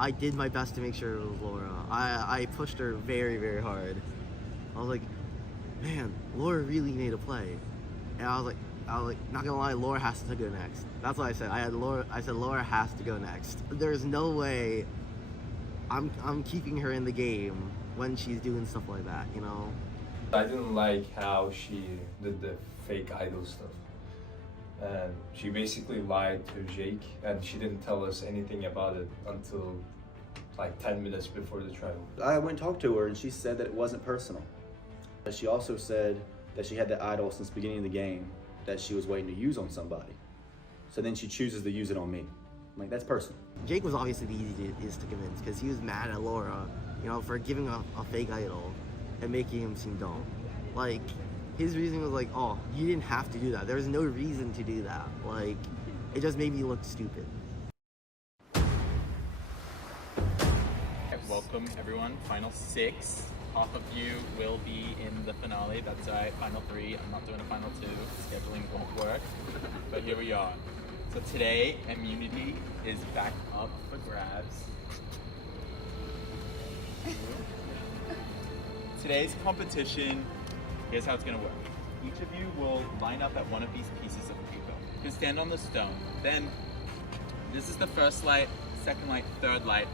I did my best to make sure it was Laura. I pushed her very, very hard. I was like, man, Laura really made a play. And I was like, not gonna lie, Laura has to go next. That's what I said. I said Laura has to go next. There's no way I'm keeping her in the game when she's doing stuff like that, you know? I didn't like how she did the fake idol stuff. And she basically lied to Jake, and she didn't tell us anything about it until like 10 minutes before the trial. I went and talked to her and she said that it wasn't personal. She also said that she had the idol since the beginning of the game that she was waiting to use on somebody. So then she chooses to use it on me. I'm like, that's personal. Jake was obviously the easiest to convince because he was mad at Laura, you know, for giving a fake idol and making him seem dumb. Like, his reasoning was like, oh, you didn't have to do that. There was no reason to do that. Like, it just made me look stupid. Welcome everyone, final 6. Half of you will be in the finale, that's right, final 3. I'm not doing a final 2, scheduling won't work, but here we are. So today, immunity is back up for grabs. Today's competition, here's how it's gonna work. Each of you will line up at one of these pieces of paper. You can stand on the stone. Then, this is the first light, second light, third light.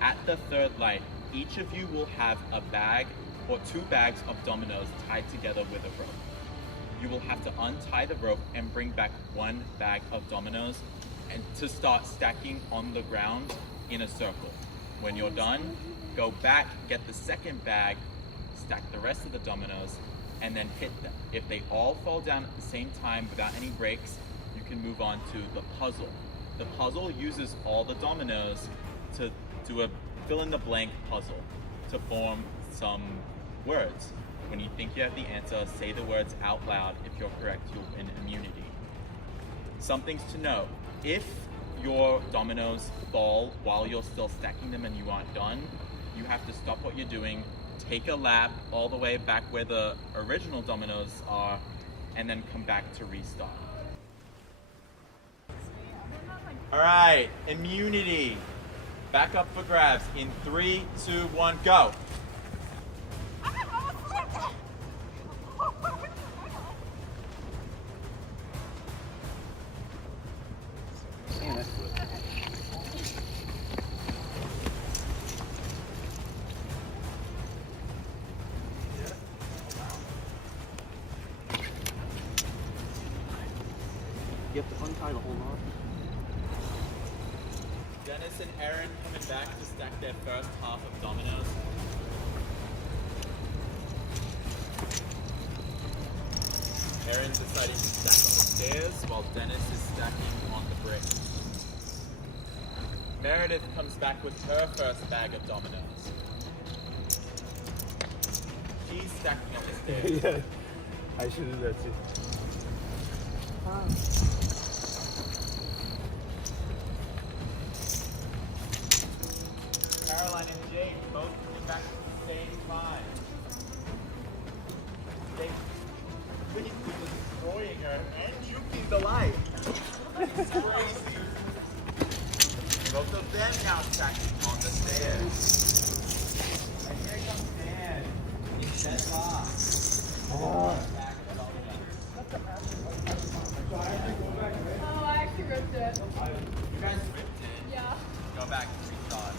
At the third light, each of you will have a bag or 2 bags of dominoes tied together with a rope. You will have to untie the rope and bring back 1 bag of dominoes and to start stacking on the ground in a circle. When you're done, go back, get the second bag, stack the rest of the dominoes, and then hit them. If they all fall down at the same time without any breaks, you can move on to the puzzle. The puzzle uses all the dominoes to do a fill-in-the-blank puzzle to form some words. When you think you have the answer, say the words out loud. If you're correct, you'll win immunity. Some things to know. If your dominoes fall while you're still stacking them and you aren't done, you have to stop what you're doing, take a lap all the way back where the original dominoes are, and then come back to restart. All right, immunity. Back up for grabs in 3, 2, 1, go. You have to untie the whole knot. Dennis and Aaron coming back to stack their first half of dominoes. Aaron deciding to stack on the stairs while Dennis is stacking on the brick. Meredith comes back with her first bag of dominoes. She's stacking on the stairs. Yeah, I should do that too. Caroline and Jake both coming back at the same time. Jake quickly destroying her and juking the light. It's crazy. Both of them now stacking on the stairs. And here comes Dan. He's dead last. Back of the Oh, I actually ripped it. You guys ripped it. Yeah. Go back and restart.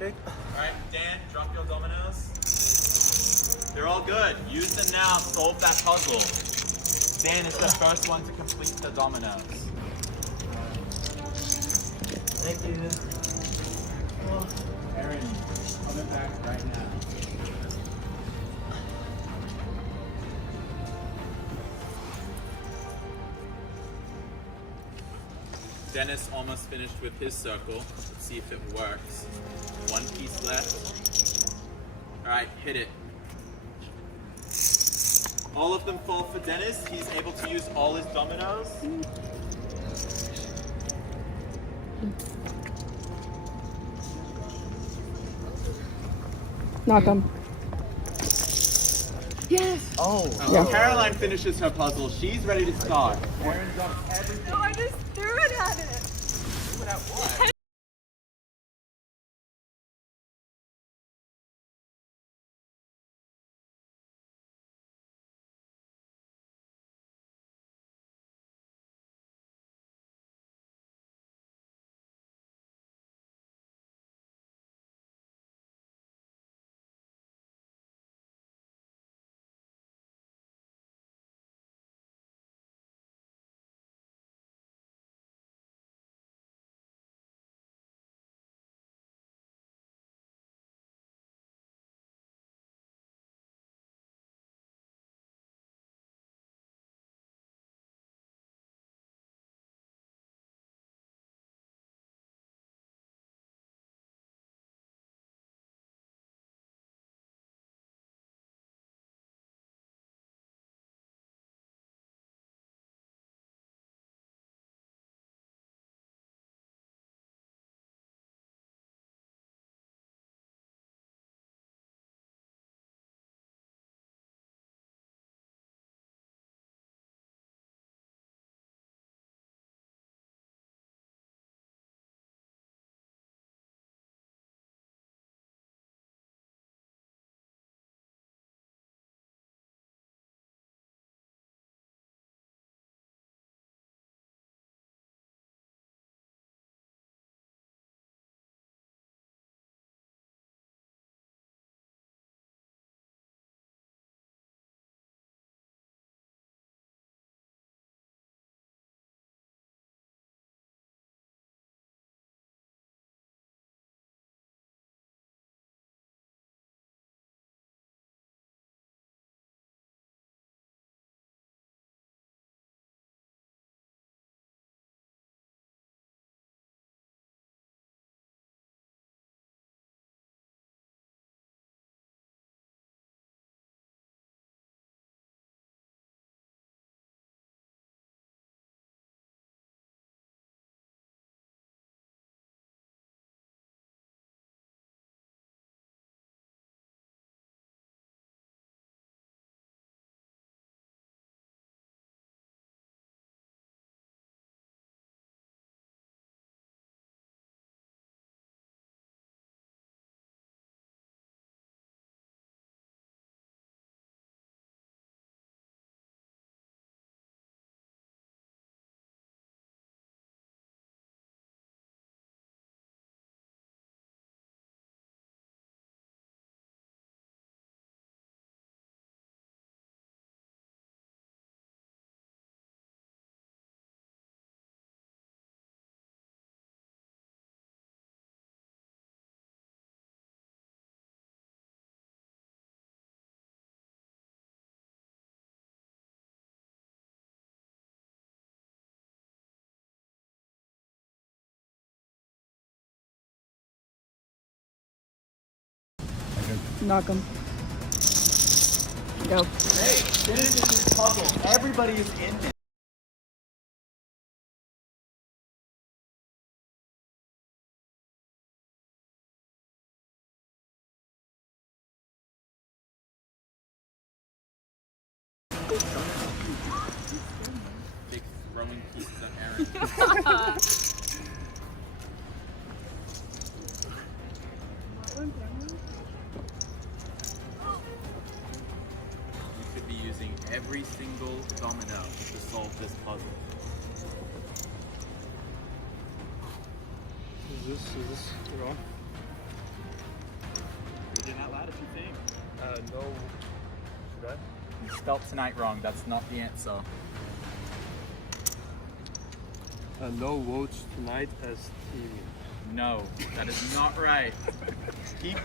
Alright, Dan, drop your dominoes. They're all good. Use them now. Solve that puzzle. Dan is the first one to complete the dominoes. Thank you. Aaron, coming back right now. Dennis almost finished with his circle. Let's see if it works. One piece left. Alright, hit it. All of them fall for Dennis. He's able to use all his dominoes. Knock 'em. Yes! Oh. Yeah. Caroline finishes her puzzle. She's ready to start. Aaron drops everything. No, I just threw it at it. Threw it at what? Knock 'em. Go. Hey, finish this puzzle. Everybody is in this. Big throwing pieces of Aaron. You should be using every single domino to solve this puzzle. Is this wrong? Read it out loud if you think. No. Should I? You spelled tonight wrong. That's not the answer. No votes tonight as team. No, that is not right. Keep.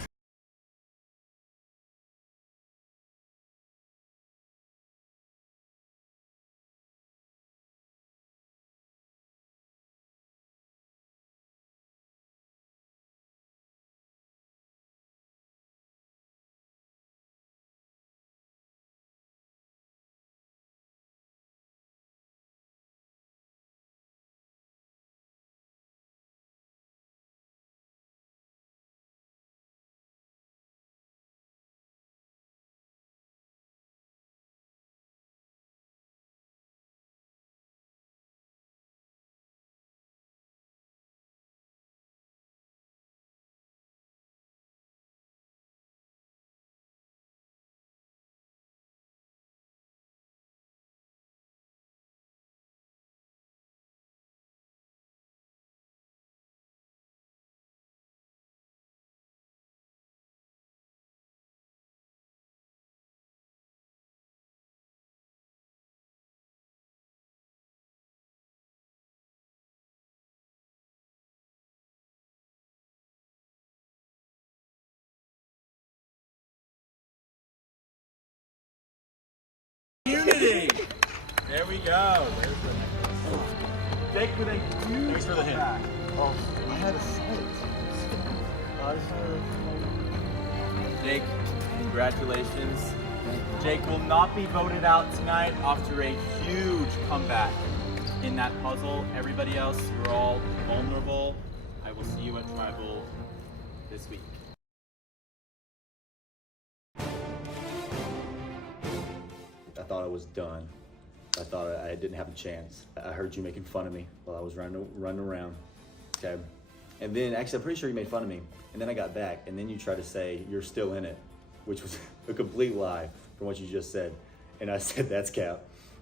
Unity! There we go. There's the necklace. Jake with a huge Thanks for the hint. Oh, I had a sight. Jake, congratulations. Jake will not be voted out tonight after a huge comeback in that puzzle. Everybody else, you're all vulnerable. I will see you at Tribal this week. I thought I was done. I thought I didn't have a chance. I heard you making fun of me while I was running around. Okay. And then, actually, I'm pretty sure you made fun of me. And then I got back, and then you tried to say you're still in it, which was a complete lie from what you just said. And I said, that's cap,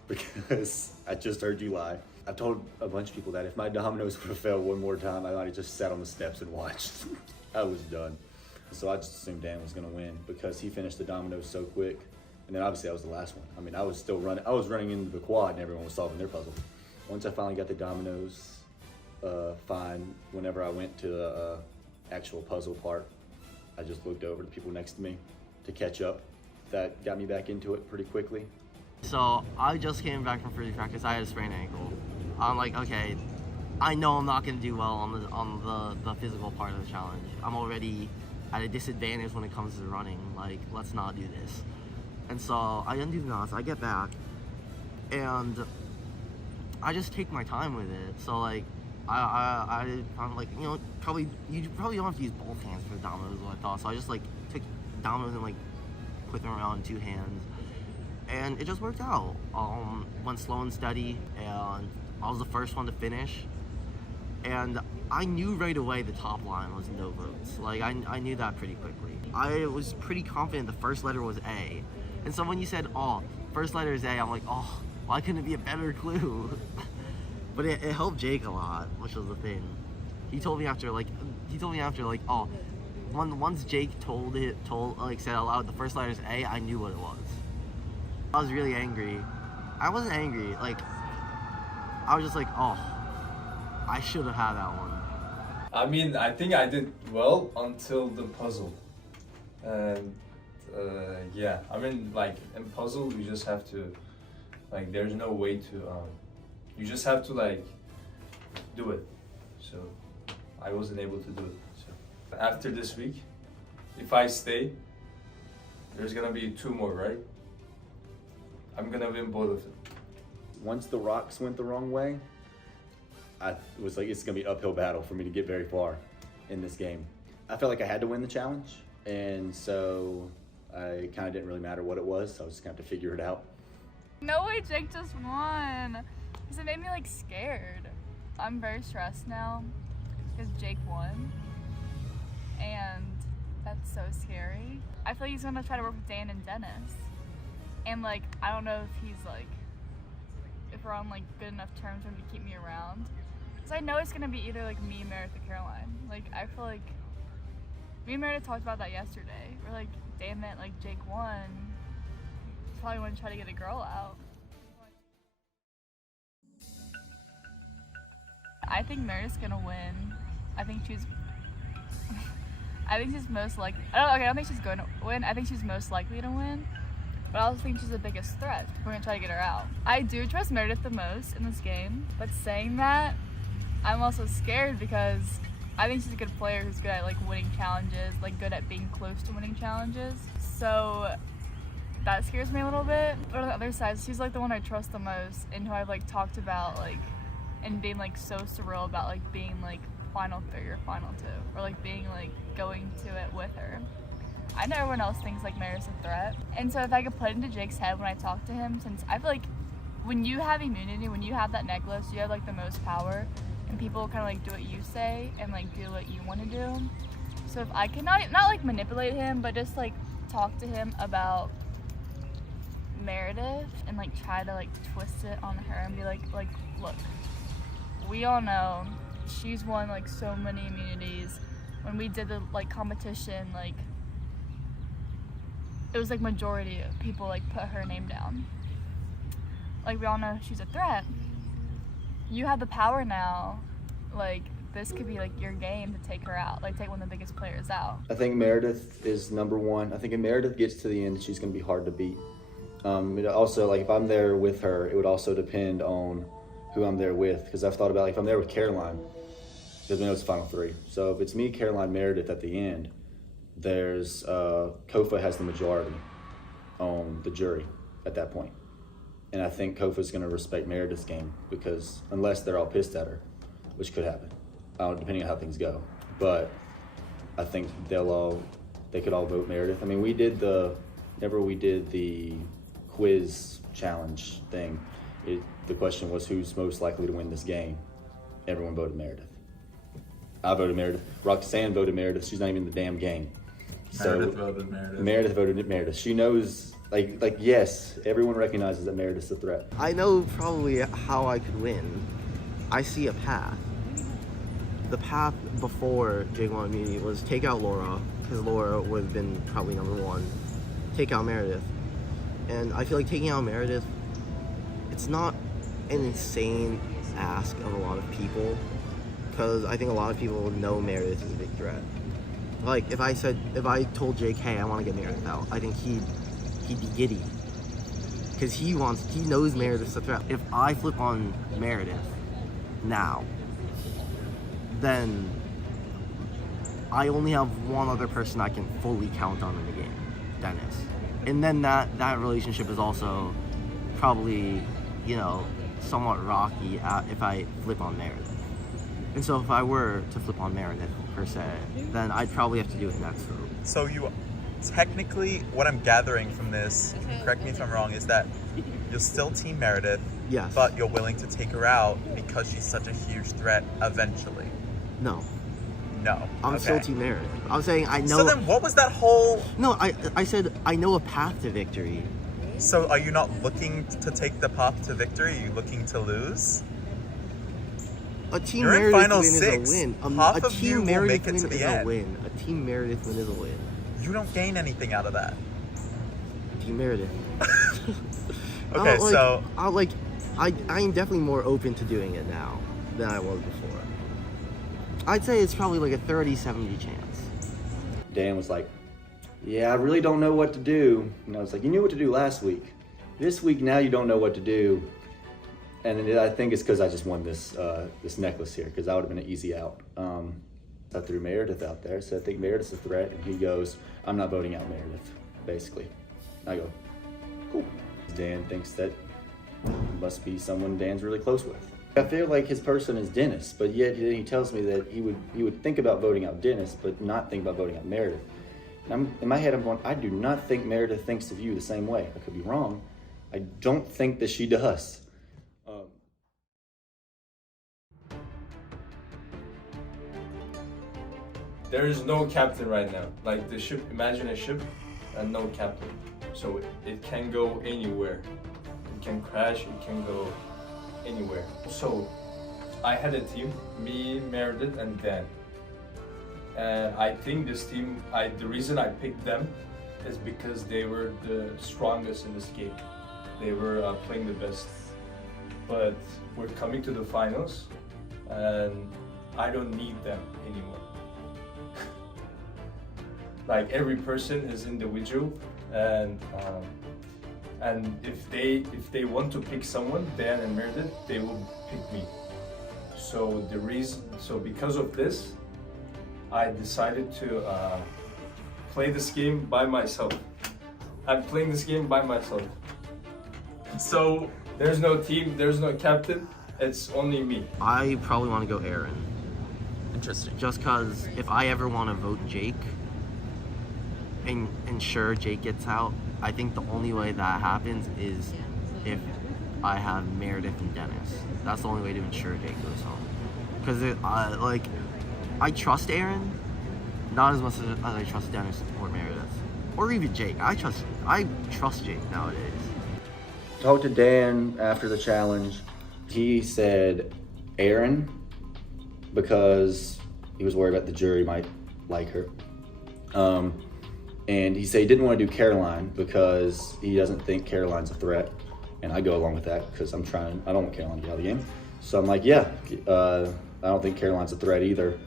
because I just heard you lie. I told a bunch of people that if my dominoes would have failed one more time, I might have just sat on the steps and watched. I was done. So I just assumed Dan was gonna win because he finished the dominoes so quick. And then obviously I was the last one. I mean, I was still running. I was running into the quad and everyone was solving their puzzle. Once I finally got the dominoes fine, whenever I went to the actual puzzle part, I just looked over to people next to me to catch up. That got me back into it pretty quickly. So I just came back from free practice. I had a sprained ankle. I'm like, okay, I know I'm not gonna do well on the physical part of the challenge. I'm already at a disadvantage when it comes to running. Like, let's not do this. And so I didn't do the knots. I get back, and I just take my time with it. So like, I'm like, you know, you probably don't have to use both hands for the dominoes, what I thought. So I just like took dominoes and like put them around in two hands, and it just worked out. Went slow and steady, and I was the first one to finish. And I knew right away the top line was no votes. Like, I knew that pretty quickly. I was pretty confident the first letter was A. And so when you said, oh, first letter is A, I'm like, oh, why couldn't it be a better clue? But it helped Jake a lot, which was the thing. He told me after like, oh, once Jake said out loud the first letter is A, I knew what it was. I was really angry. I wasn't angry, like, I was just like, oh, I should have had that one. I mean, I think I did well until the puzzle. And yeah, I mean, like in puzzle, you just have to, like, there's no way to, you just have to like do it. So I wasn't able to do it. So after this week, if I stay, there's gonna be 2 more, right? I'm gonna win both of them. Once the rocks went the wrong way, I was like, it's gonna be an uphill battle for me to get very far in this game. I felt like I had to win the challenge, and so I kind of didn't really matter what it was, so I was just gonna have to figure it out. No way Jake just won. Because it made me like scared. I'm very stressed now because Jake won. And that's so scary. I feel like he's gonna try to work with Dan and Dennis. And like, I don't know if he's like, if we're on like good enough terms for him to keep me around. Because I know it's gonna be either like me, Meredith, or Caroline. Like, I feel like Me and Meredith talked about that yesterday. We're like, damn it, like Jake won. He's probably want to try to get a girl out. I think Meredith's gonna win. I think she's most likely. I don't think she's going to win. I think she's most likely to win. But I also think she's the biggest threat. We're gonna try to get her out. I do trust Meredith the most in this game. But saying that, I'm also scared because I think she's a good player who's good at like winning challenges, like good at being close to winning challenges. So that scares me a little bit. But on the other side, she's like the one I trust the most and who I've like talked about like and being like so surreal about like being like final 3 or final 2 or like being like going to it with her. I know everyone else thinks like Meredith's a threat. And so if I could put into Jake's head when I talk to him, since I feel like when you have immunity, when you have that necklace, you have like the most power and people kind of like do what you say and like do what you want to do. So if I could not like manipulate him, but just like talk to him about Meredith and like try to like twist it on her and be like look, we all know she's won like so many immunities. When we did the like competition, like it was like majority of people like put her name down. Like we all know she's a threat. You have the power now. Like this could be like your game to take her out, like take one of the biggest players out. I think Meredith is number one. I think if Meredith gets to the end, she's going to be hard to beat. It also, like if I'm there with her, it would also depend on who I'm there with. Because I've thought about like if I'm there with Caroline, because we know it's final 3. So if it's me, Caroline, Meredith at the end, there's Kofa has the majority on the jury at that point. And I think Kofa's going to respect Meredith's game because unless they're all pissed at her, which could happen, depending on how things go. But I think they could all vote Meredith. I mean, whenever we did the quiz challenge thing, the question was who's most likely to win this game. Everyone voted Meredith. I voted Meredith. Roxanne voted Meredith. She's not even in the damn game. Meredith voted Meredith. Meredith voted Meredith. She knows, like yes, everyone recognizes that Meredith's a threat. I know probably how I could win. I see a path. The path before Jake won immunity was take out Laura, because Laura would have been probably number 1. Take out Meredith. And I feel like taking out Meredith, it's not an insane ask of a lot of people, because I think a lot of people know Meredith is a big threat. Like if I told Jake, hey, I want to get Meredith out, I think he'd be giddy, because he knows Meredith's a threat. If I flip on Meredith now, then I only have one other person I can fully count on in the game, Dennis. And then that relationship is also probably, somewhat rocky if I flip on Meredith. And so if I were to flip on Meredith, per se, then I'd probably have to do it next vote. So you, technically, what I'm gathering from this, correct me if I'm wrong, is that you'll still team Meredith, Yes. but you're willing to take her out because she's such a huge threat eventually. No. No. I'm still Team Meredith. I'm saying I know. So then what was that whole... No, I said I know a path to victory. So are you not looking to take the path to victory? Are you looking to lose? A Team You're in Meredith final win 6. is a win. Half a of you Team will Meredith make it win to the is end. a win. A Team Meredith win is a win. You don't gain anything out of that. Team Meredith. Okay, so... I am definitely more open to doing it now than I was before. I'd say it's probably like a 30-70 chance. Dan was like, yeah, I really don't know what to do. And I was like, you knew what to do last week. This week, now you don't know what to do. And I think it's because I just won this necklace here, because that would have been an easy out. I threw Meredith out there, so I think Meredith's a threat. And he goes, I'm not voting out Meredith, basically. I go, cool. Dan thinks that must be someone Dan's really close with. I feel like his person is Dennis, but yet he tells me that he would think about voting out Dennis, but not think about voting out Meredith. And in my head, I'm going, I do not think Meredith thinks of you the same way. I could be wrong. I don't think that she does. There is no captain right now. Like the ship, imagine a ship and no captain. So it can go anywhere. It can crash, it can go anywhere. So I had a team, me, Meredith, and Dan. and I think this team, the reason I picked them is because they were the strongest in this game. They were playing the best. But we're coming to the finals, and I don't need them anymore. Like every person is individual, and if they want to pick someone, Dan and Meredith, they will pick me. So because of this, I decided to play this game by myself. I'm playing this game by myself. So There's no team, there's no captain, it's only me. I probably want to go Aaron. interesting. Just because if I ever want to vote Jake and ensure Jake gets out, I think the only way that happens is if I have Meredith and Dennis. That's the only way to ensure Jake goes home. Because I trust Aaron, not as much as I trust Dennis or Meredith, or even Jake. I trust Jake nowadays. Talked to Dan after the challenge. He said Aaron because he was worried about the jury might like her. And he said he didn't want to do Caroline because he doesn't think Caroline's a threat. And I go along with that because I don't want Caroline to get out of the game. So I'm like, yeah, I don't think Caroline's a threat either.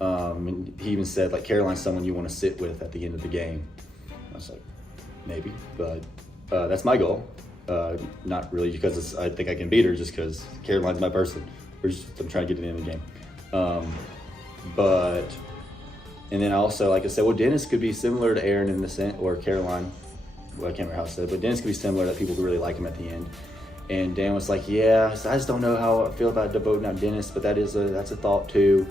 And he even said, like, Caroline's someone you want to sit with at the end of the game. I was like, maybe, but that's my goal. Not really because I think I can beat her, just because Caroline's my person. I'm trying to get to the end of the game. And then also, like I said, well, Dennis could be similar to Aaron in the sense, or Caroline. Well, I can't remember how I said it, but Dennis could be similar, that people could really like him at the end. And Dan was like, yeah, I just don't know how I feel about voting out Dennis, but that's a thought too.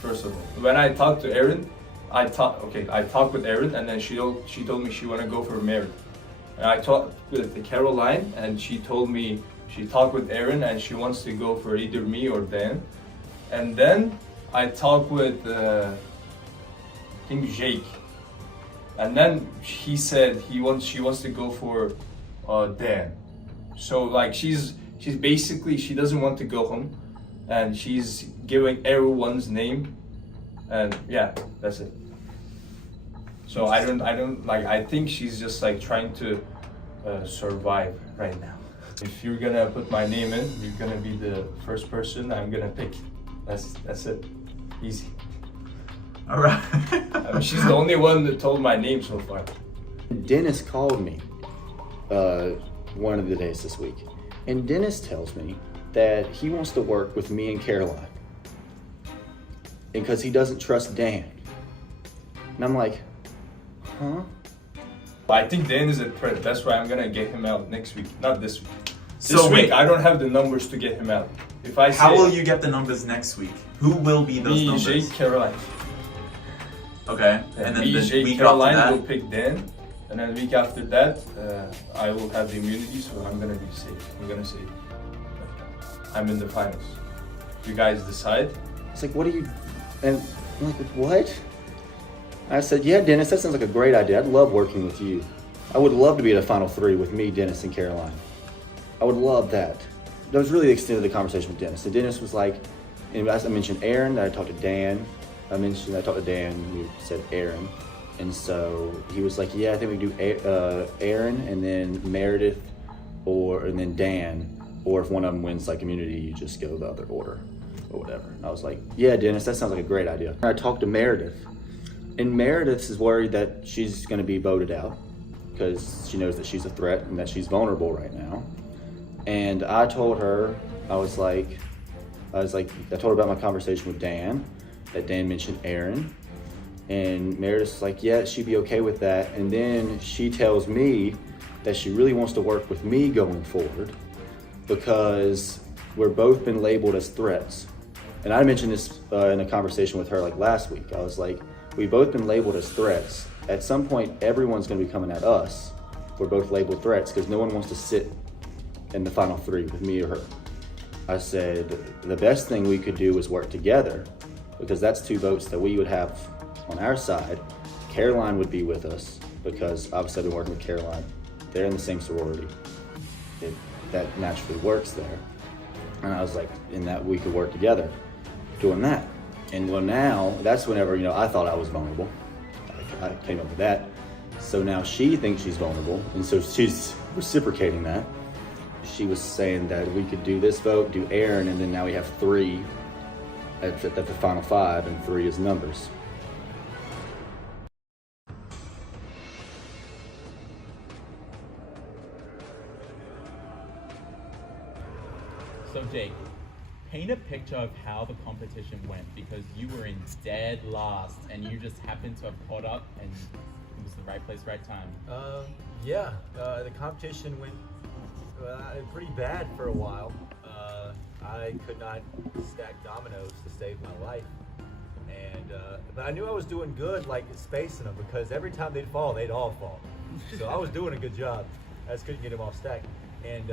First of all, when I talked to Erin, I talked with Erin, and then she told me she wanna go for Meredith. And I talked with Caroline, and she told me she talked with Erin, and she wants to go for either me or Dan. And then I talked with I think Jake, and then he said she wants to go for Dan. So like she's basically, she doesn't want to go home, and she's giving everyone's name, and yeah, that's it. So I think she's just like trying to survive right now. If you're gonna put my name in, you're gonna be the first person I'm gonna pick. That's it, easy. All right. I mean, she's the only one that told my name so far. Dennis called me one of the days this week, and Dennis tells me that he wants to work with me and Caroline, and because he doesn't trust Dan. And I'm like, huh? I think Dan is a threat. That's why I'm gonna get him out next week, not this week. So This week wait. I don't have the numbers to get him out. If I say How will you get the numbers next week? Who will be those me, numbers? Jake, Caroline. Okay, and then me, the Jake, week Caroline after will that. pick Dan, and then the week after that, I will have the immunity, so I'm gonna be safe. I'm gonna say I'm in the finals. You guys decide. It's like, what are you? And I'm like, what? I said, yeah, Dennis, that sounds like a great idea. I'd love working with you. I would love to be at a Final Three with me, Dennis, and Caroline. I would love that. That was really the extent of the conversation with Dennis. And Dennis was like, and as I mentioned Aaron, I talked to Dan. I talked to Dan, we said Aaron. And so he was like, yeah, I think we can do Aaron and then Meredith and then Dan. Or if one of them wins like immunity, you just go the other order or whatever. And I was like, yeah, Dennis, that sounds like a great idea. And I talked to Meredith. And Meredith is worried that she's going to be voted out because she knows that she's a threat and that she's vulnerable right now. And I told her, I told her about my conversation with Dan, that Dan mentioned Aaron. And Meredith's like, yeah, she'd be okay with that. And then she tells me that she really wants to work with me going forward because we're both been labeled as threats. And I mentioned this in a conversation with her like last week. I was like, we've both been labeled as threats. At some point, everyone's gonna be coming at us. We're both labeled threats because no one wants to sit in the Final Three with me or her. I said, the best thing we could do is work together because that's 2 votes that we would have on our side. Caroline would be with us because obviously I've been working with Caroline. They're in the same sorority. That naturally works there. And I was like, in that we could work together doing that. And well, now that's whenever I thought I was vulnerable. I came up with that. So now she thinks she's vulnerable, and so she's reciprocating that. She was saying that we could do this vote, do Aaron, and then now we have 3 at the final 5, and 3 is numbers. So Jake, paint a picture of how the competition went, because you were in dead last and you just happened to have caught up and it was the right place, right time. The competition went pretty bad for a while. I could not stack dominoes to save my life, and but I knew I was doing good, like spacing them, because every time they'd fall, they'd all fall. So I was doing a good job. I just couldn't get them all stacked, and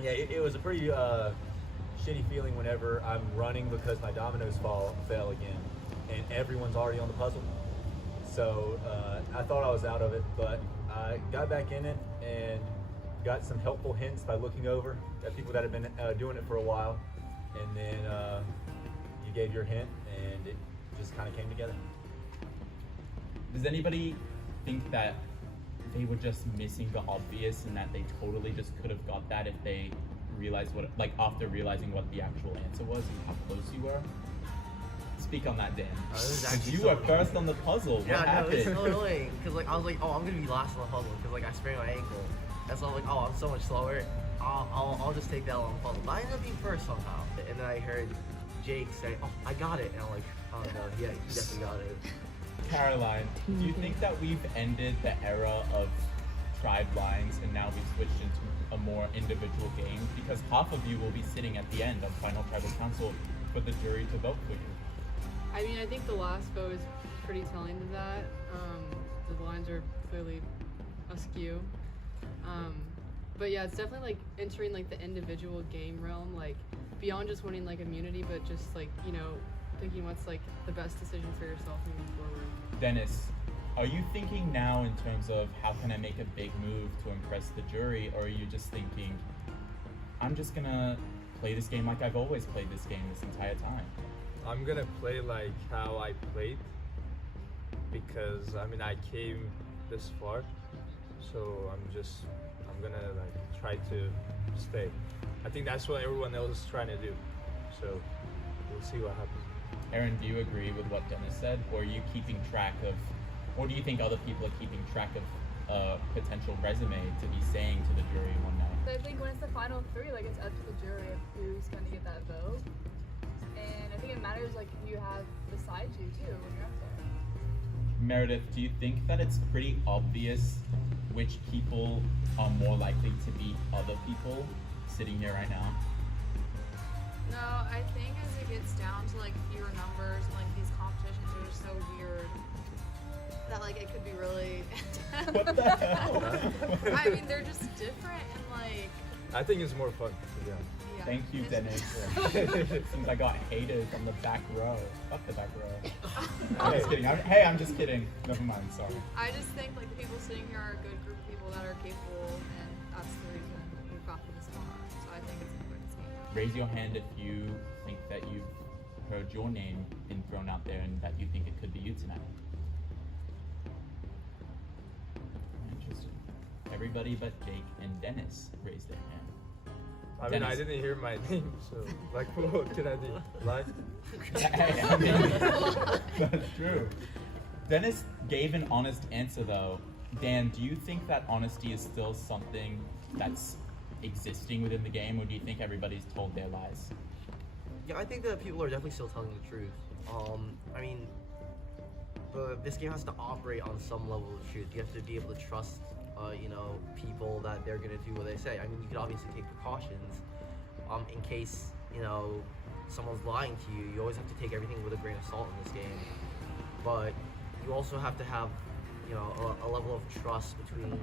it was a pretty shitty feeling whenever I'm running because my dominoes fell again, and everyone's already on the puzzle. So I thought I was out of it, but I got back in it and got some helpful hints by looking over at people that have been doing it for a while, and then you gave your hint, and it just kind of came together. Does anybody think that they were just missing the obvious and that they totally just could have got that if they realized after realizing what the actual answer was and how close you were? Speak on that, Dan. This is 'Cause actually you so were first on the puzzle. Yeah, What no, happened? it's so annoying because I was like, oh, I'm gonna be last on the puzzle because I sprained my ankle. And so I'm like, oh, I'm so much slower. I'll just take that on the puzzle. But I ended up being first somehow. And then I heard Jake say, oh, I got it. And I'm like, oh no, yeah, he definitely got it. Caroline, do you think that we've ended the era of tribe lines and now we've switched into a more individual game? Because half of you will be sitting at the end of Final Tribal Council for the jury to vote for you. I mean, I think the last vote is pretty telling to that. The lines are clearly askew. But yeah, it's definitely like entering like the individual game realm, like beyond just winning like immunity, but just like, thinking what's like the best decision for yourself moving forward. Dennis, are you thinking now in terms of how can I make a big move to impress the jury, or are you just thinking, I'm just gonna play this game like I've always played this game this entire time? I'm gonna play like how I played, because I came this far, so I'm gonna like try to stay. I think that's what everyone else is trying to do, so we'll see what happens. Aaron, do you agree with what Dennis said, or are you keeping track of, or do you think other people are keeping track of a potential resume to be saying to the jury one night? So I think when it's the final 3, like it's up to the jury of who's gonna get that vote. And I think it matters like who you have beside you too when you're up there. Meredith, do you think that it's pretty obvious which people are more likely to beat other people sitting here right now? No, I think as it gets down to like fewer numbers and like these competitions are just so weird that like it could be really What the hell? I mean, they're just different and like I think it's more fun, to be honest. yeah. Thank you, Dennis. Seems I got hated from the back row. Fuck the back row. I'm just kidding. I'm just kidding. Never mind, sorry. I just think like the people sitting here are a good group of people that are capable, and that's the reason we've got this far. So I think it's a good game. Raise your hand if you think that you've heard your name being thrown out there and that you think it could be you tonight. Interesting. Everybody but Jake and Dennis raised their hand. I Dennis. didn't hear my name, so like what can I do? Lie? Hey, I mean, that's true. Dennis gave an honest answer though. Dan, do you think that honesty is still something that's existing within the game, or do you think everybody's told their lies? Yeah, I think that people are definitely still telling the truth. I mean, this game has to operate on some level of truth. You have to be able to trust, people that they're gonna do what they say. I mean, you could obviously take precautions, in case, someone's lying to you. You always have to take everything with a grain of salt in this game. But you also have to have, a level of trust between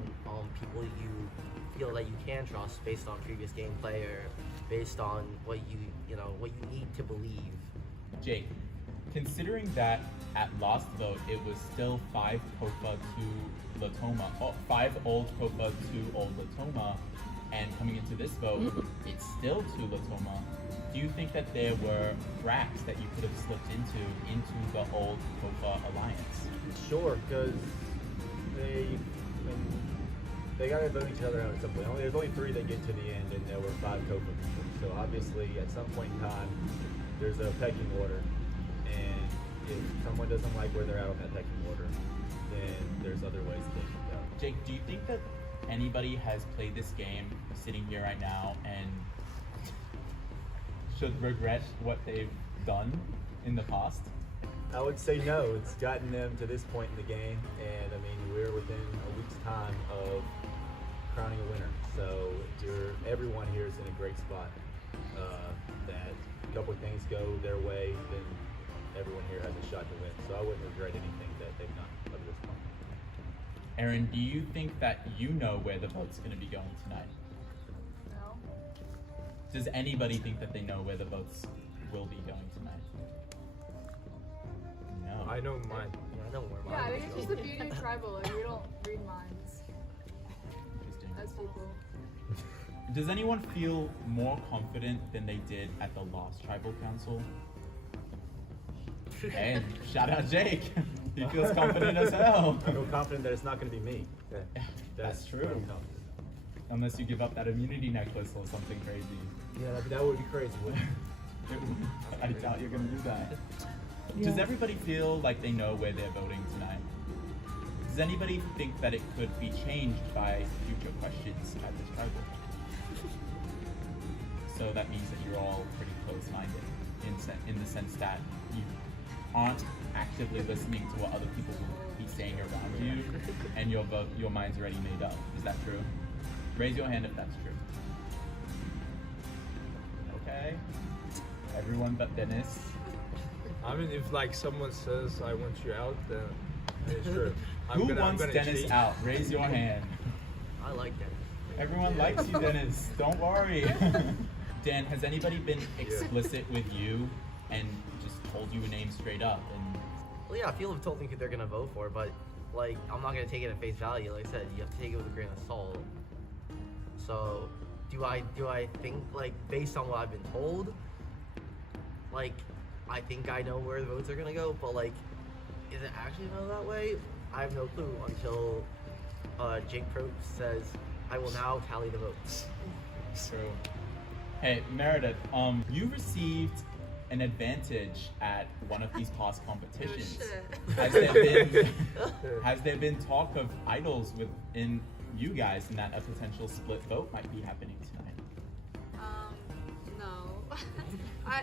people you feel that you can trust based on previous gameplay or based on what you need to believe. Jake, considering that at last vote it was still 5 Kofa to Latoma, 5 old Kofa to old Latoma, and coming into this vote, it's still to Latoma. Do you think that there were cracks that you could have slipped into the old Kofa alliance? Sure, because they got to vote each other out at some point. There's only 3 that get to the end, and there were 5 Kofa people. So obviously, at some point in time, there's a pecking order, and if someone doesn't like where they're at on that pecking order, then there's other ways they can go. Jake, do you think that anybody has played this game sitting here right now and should regret what they've done in the past? I would say no. It's gotten them to this point in the game, and I mean, we're within a week's time of crowning a winner. So everyone here is in a great spot. That a couple of things go their way, then everyone here has a shot to win. So I wouldn't regret anything that they've done up to this point. Aaron, do you think that you know where the vote's going to be going tonight? No. Does anybody think that they know where the votes will be going tonight? No. I know mine. Yeah, I know where mine Yeah, I is think it's just the beauty of tribal. Like, we don't read minds Interesting. as people. Does anyone feel more confident than they did at the last tribal council? And shout out Jake. He feels confident as hell. I feel confident that it's not going to be me. That's true. what I'm confident. Unless you give up that immunity necklace or something crazy. Yeah, that would be crazy, wouldn't it? I doubt you're gonna do that. Does everybody feel like they know where they're voting tonight? Does anybody think that it could be changed by future questions at this tribal? So that means that you're all pretty close-minded in the sense that you aren't actively listening to what other people will be saying around you, and your mind's already made up. Is that true? Raise your hand if that's true. Okay. Everyone but Dennis. I mean, if like someone says I want you out, then it's true. Who wants Dennis cheat. out? Raise your hand. I like that. Everyone likes you, Dennis. Don't worry. Dan, has anybody been explicit with you and just told you a name straight up? And Well, yeah, people have told me who they're gonna vote for, but like, I'm not gonna take it at face value. Like I said, you have to take it with a grain of salt. So, do I think, like, based on what I've been told, like, I think I know where the votes are gonna go, but like, is it actually know that way? I have no clue until Jake Probst says, I will now tally the votes. so, hey, Meredith, you received an advantage at one of these past competitions. Oh, shit. Has there been talk of idols within you guys, and that a potential split vote might be happening tonight? No.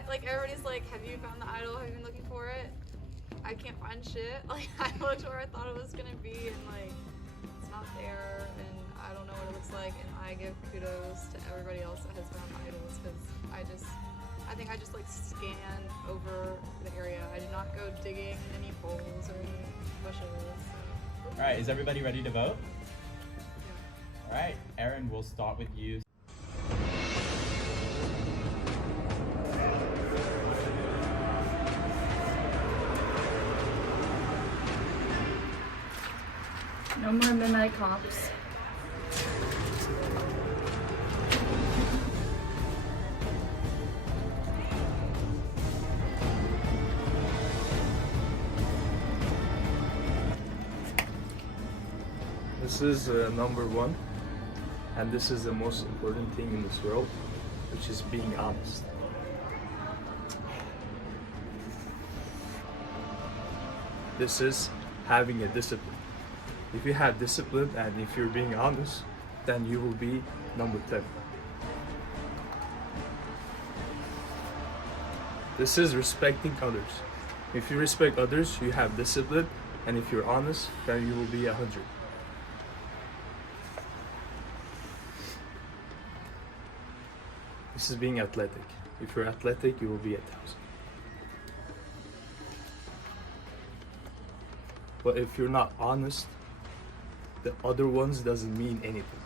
Like everybody's like, have you found the idol? Have you been looking for it? I can't find shit. Like I looked where I thought it was gonna be, and like it's not there, and I don't know what it looks like. And I give kudos to everybody else that has found idols, because I think I just like scanned over the area. I did not go digging any holes or any bushes. So. All right, is everybody ready to vote? Yeah. All right, Aaron, we'll start with you. No more midnight cops. This is number 1, and this is the most important thing in this world, which is being honest. This is having a discipline. If you have discipline and if you're being honest, then you will be number 10. This is respecting others. If you respect others, you have discipline, and if you're honest, then you will be 100. This is being athletic. If you're athletic, you will be 1,000. But if you're not honest, the other ones doesn't mean anything,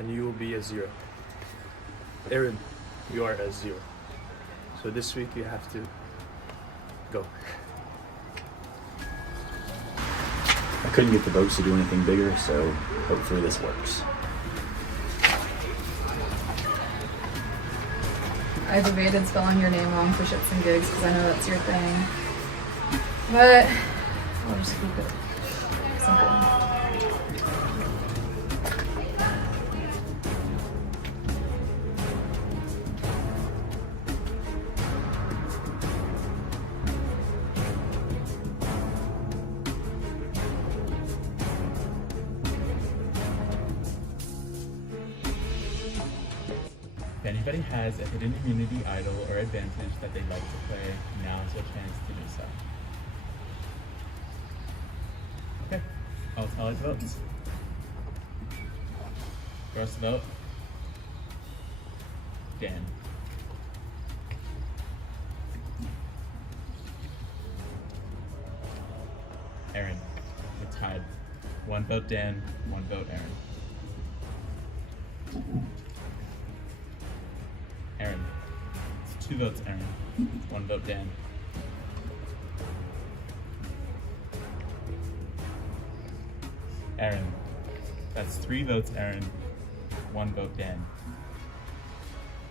and you will be a 0. Aaron, you are a 0. So this week you have to go. I couldn't get the votes to do anything bigger, so hopefully this works. I debated spelling your name wrong for shits and gigs because I know that's your thing. But I'll just keep it simple. If anybody has a hidden immunity idol or advantage that they'd like to play, now's your chance to do so. Okay, I'll tally the votes. First vote, Dan. Aaron, we're tied. 1 vote Dan, 1 vote Aaron. Aaron. It's 2 votes Aaron, 1 vote Dan. Aaron. That's 3 votes Aaron, 1 vote Dan.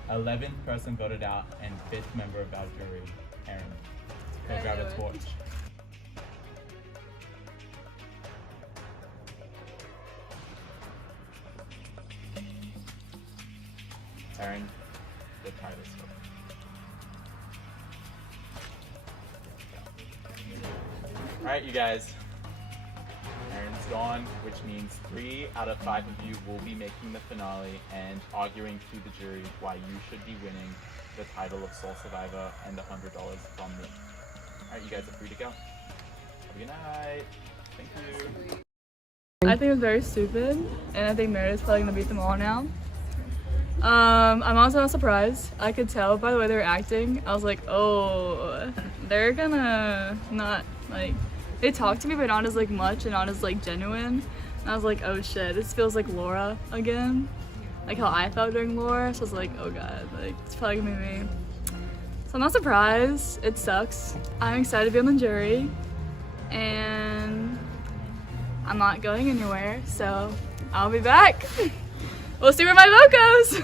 11th person voted out and 5th member of our jury, Aaron. Go grab a torch. Aaron, the tie this one. Alright, you guys. Aaron's gone, which means 3 out of 5 of you will be making the finale and arguing to the jury why you should be winning the title of Soul Survivor and the $100 from me. Alright, you guys are free to go. Have a good night. Thank you. I think it's very stupid, and I think Meredith's probably gonna beat them all now. I'm also not surprised. I could tell by the way they were acting. I was like, oh, they're gonna not, like, they talk to me but not as like much and not as like genuine. And I was like, oh shit, this feels like Laura again. Like how I felt during Laura. So I was like, oh god, like it's probably gonna be me. So I'm not surprised. It sucks. I'm excited to be on the jury. And I'm not going anywhere, so I'll be back. We'll see where my vote goes.